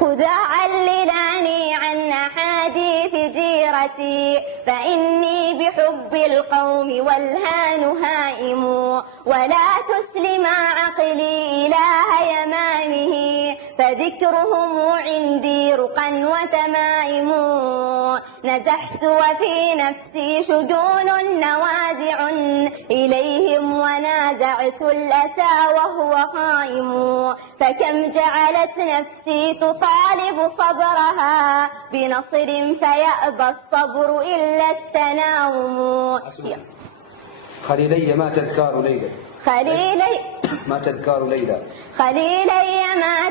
خذ عللاني عن أحاديث جيرتي، فإني بحب القوم والهان هائم، ولا تسلم عقلي إله يمانه، فذكرهم عندي رقا وتمائم. نزحت وفي نفسي شجون نوازع إليهم، ونازعت الأسى وهو قائم. فكم جعلت نفسي تطالب صبرها بنصر، فيأبى الصبر إلا التناوم. خليلي ما تذكار ليلى، خليلي ما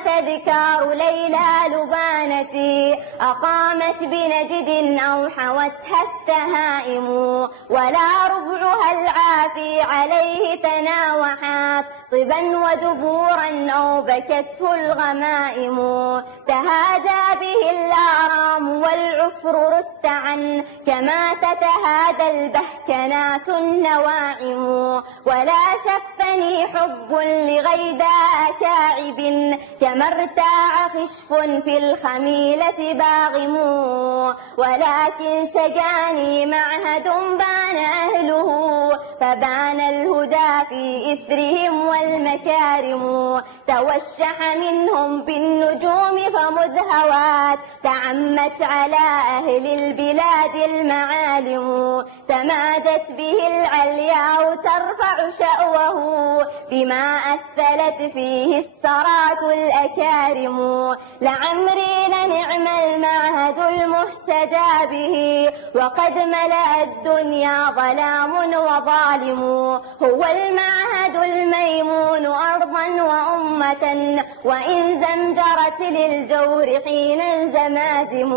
تذكار ليلى لبانتي، أقامت بنجد أو حوتها التهائم، ولا ربعها العافي عليه تناوحات صبا ودبورا أو بكته الغمائم. تهادى به الآرام والعفر رتعا، كما تتهادى البهكنات النواعم. ولا شفني حب لغيداء كاعب، كما ارتاع خشف في الخميلة باغم. ولكن شجاني معهد بان أهله، فبان الهدى في إثرهم والمكارم. توشح منهم بالنجوم فمذ هوات، تعمت على أهل البلاد المعالم. تمادت به العلياء ترفع شأوه، بما أثلت فيه السرات الأكارم. لعمري لنعم المعهد المهتدى به، وقد ملأ الدنيا ظلام وظالم. هو المعهد الميمون أرضا وأمة، وإن زمجرت للجور حينا زمازم.